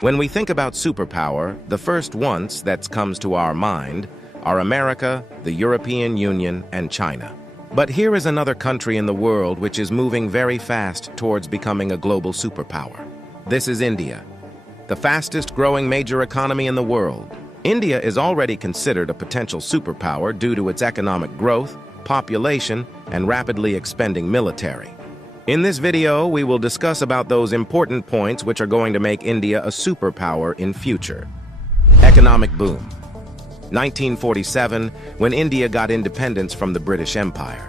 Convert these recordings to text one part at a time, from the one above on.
When we think about superpower, the first ones that comes to our mind are America, the European Union, and China. But here is another country in the world which is moving very fast towards becoming a global superpower. This is India, the fastest growing major economy in the world. India is already considered a potential superpower due to its economic growth, population, and rapidly expanding military. In this video, we will discuss about those important points which are going to make India a superpower in future. Economic boom. 1947, when India got independence from the British Empire.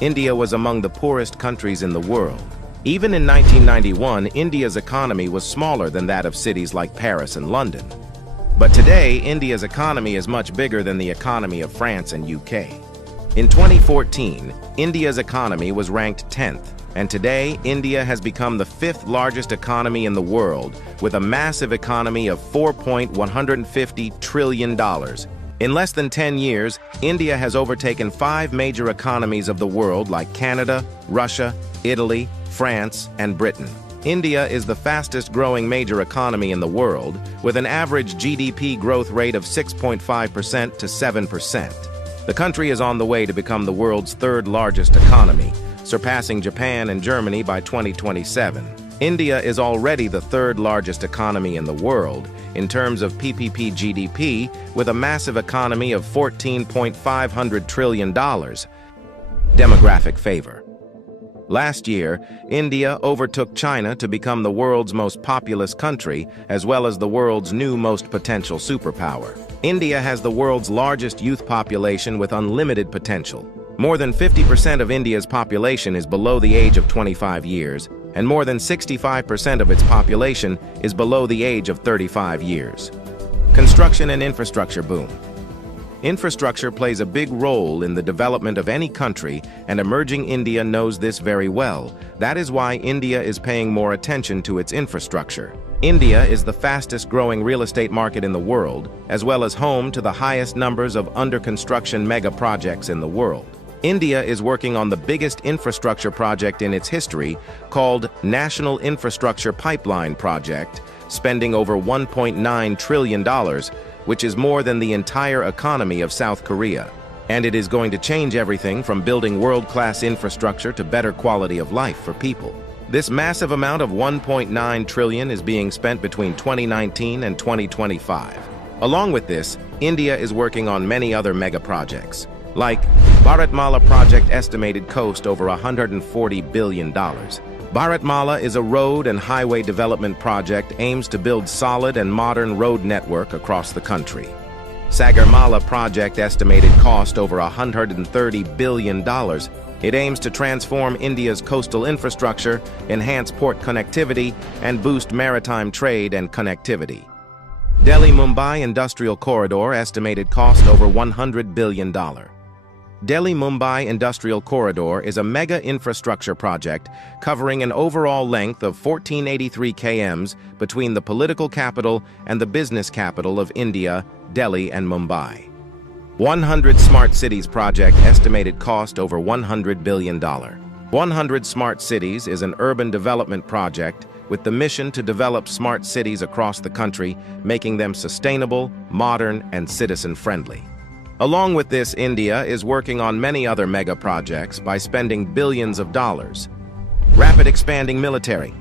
India was among the poorest countries in the world. Even in 1991, India's economy was smaller than that of cities like Paris and London. But today, India's economy is much bigger than the economy of France and UK. In 2014, India's economy was ranked 10th. And today, India has become the 5th largest economy in the world, with a massive economy of $4.150 trillion. In less than 10 years, India has overtaken 5 major economies of the world like Canada, Russia, Italy, France, and Britain. India is the fastest growing major economy in the world, with an average GDP growth rate of 6.5% to 7%. The country is on the way to become the world's 3rd largest economy, surpassing Japan and Germany by 2027. India is already the 3rd largest economy in the world in terms of PPP GDP, with a massive economy of $14.5 trillion. Demographic favor. Last year, India overtook China to become the world's most populous country, as well as the world's new most potential superpower. India has the world's largest youth population with unlimited potential. More than 50% of India's population is below the age of 25 years, and more than 65% of its population is below the age of 35 years. Construction and infrastructure boom. Infrastructure plays a big role in the development of any country, and emerging India knows this very well. That is why India is paying more attention to its infrastructure. India is the fastest growing real estate market in the world, as well as home to the highest numbers of under-construction mega projects in the world. India is working on the biggest infrastructure project in its history, called National Infrastructure Pipeline Project, spending over $1.9 trillion, which is more than the entire economy of South Korea. And it is going to change everything from building world-class infrastructure to better quality of life for people. This massive amount of $1.9 trillion is being spent between 2019 and 2025. Along with this, India is working on many other mega projects, like Bharatmala project estimated cost over $140 billion. Bharatmala is a road and highway development project aims to build solid and modern road network across the country. Sagarmala project estimated cost over $130 billion. It aims to transform India's coastal infrastructure, enhance port connectivity, and boost maritime trade and connectivity. Delhi-Mumbai Industrial Corridor estimated cost over $100 billion. Delhi-Mumbai Industrial Corridor is a mega infrastructure project covering an overall length of 1483 km between the political capital and the business capital of India, Delhi and Mumbai. 100 Smart Cities project estimated cost over $100 billion. 100 Smart Cities is an urban development project with the mission to develop smart cities across the country, making them sustainable, modern, and citizen-friendly. Along with this, India is working on many other mega projects by spending billions of dollars. Rapid expanding military.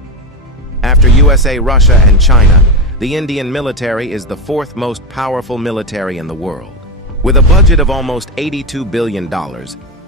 After USA, Russia, and China, the Indian military is the 4th most powerful military in the world. With a budget of almost $82 billion,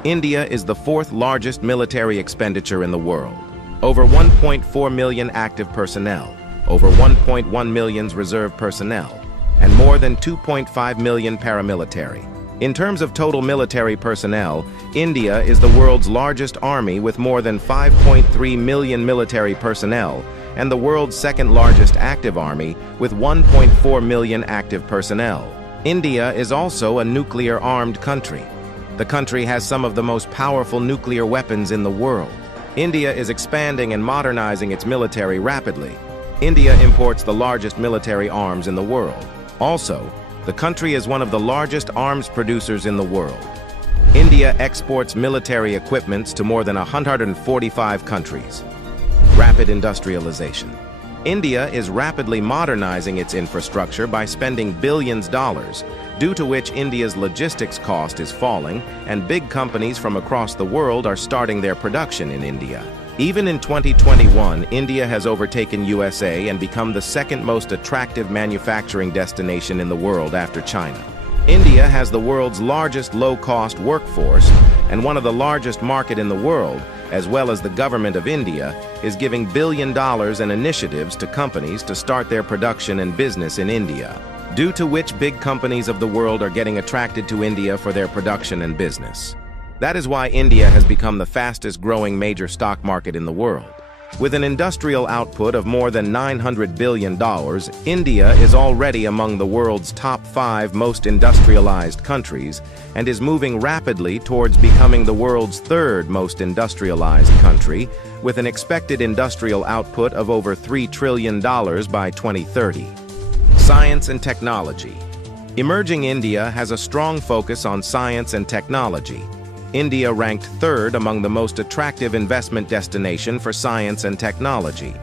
India is the 4th largest military expenditure in the world. Over 1.4 million active personnel, over 1.1 million reserve personnel, and more than 2.5 million paramilitary. In terms of total military personnel, India is the world's largest army with more than 5.3 million military personnel, and the world's 2nd largest active army with 1.4 million active personnel. India is also a nuclear-armed country. The country has some of the most powerful nuclear weapons in the world. India is expanding and modernizing its military rapidly. India imports the largest military arms in the world. Also, the country is one of the largest arms producers in the world. India exports military equipment to more than 145 countries. Rapid industrialization. India is rapidly modernizing its infrastructure by spending billions of dollars, due to which India's logistics cost is falling and big companies from across the world are starting their production in India. Even in 2021, India has overtaken USA and become the second most attractive manufacturing destination in the world after China. India has the world's largest low-cost workforce and one of the largest market in the world, as well as the government of India is giving $1 billion in initiatives to companies to start their production and business in India, due to which big companies of the world are getting attracted to India for their production and business. That is why India has become the fastest-growing major stock market in the world. With an industrial output of more than $900 billion, India is already among the world's top 5 most industrialized countries and is moving rapidly towards becoming the world's 3rd most industrialized country, with an expected industrial output of over $3 trillion by 2030. Science and technology. Emerging India has a strong focus on science and technology. India ranked 3rd among the most attractive investment destination for science and technology.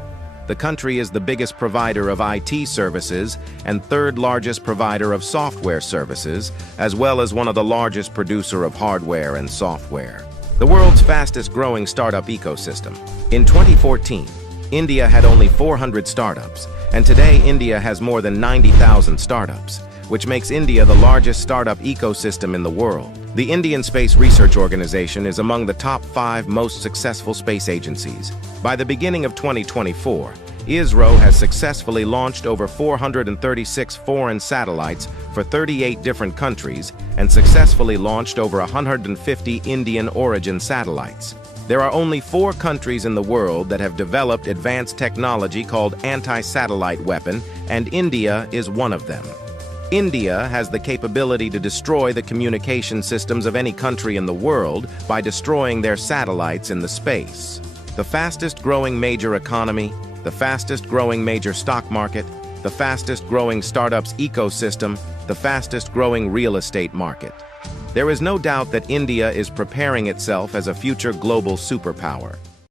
The country is the biggest provider of IT services and 3rd largest provider of software services, as well as one of the largest producer of hardware and software. The world's fastest growing startup ecosystem. In 2014, India had only 400 startups, and today India has more than 90,000 startups, which makes India the largest startup ecosystem in the world. The Indian Space Research Organization is among the top 5 most successful space agencies. By the beginning of 2024, ISRO has successfully launched over 436 foreign satellites for 38 different countries and successfully launched over 150 Indian origin satellites. There are only 4 countries in the world that have developed advanced technology called anti-satellite weapon, and India is one of them. India has the capability to destroy the communication systems of any country in the world by destroying their satellites in the space. The fastest-growing major economy, the fastest-growing major stock market, the fastest-growing startups ecosystem, the fastest-growing real estate market. There is no doubt that India is preparing itself as a future global superpower.